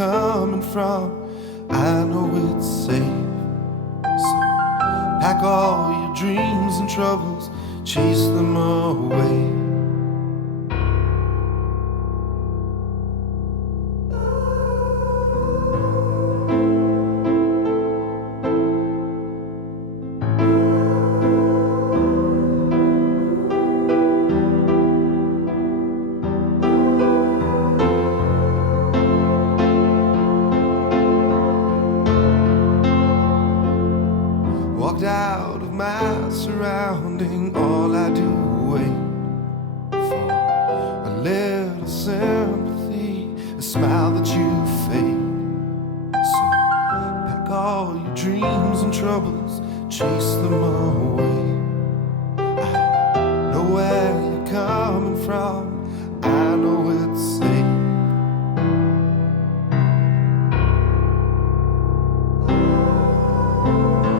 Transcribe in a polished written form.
coming from. I know it's safe. So pack all your dreams and troubles, chase them away. Walked out of my surrounding, all I do wait for a little sympathy, a smile that you fake. So pack all your dreams and troubles, chase them all.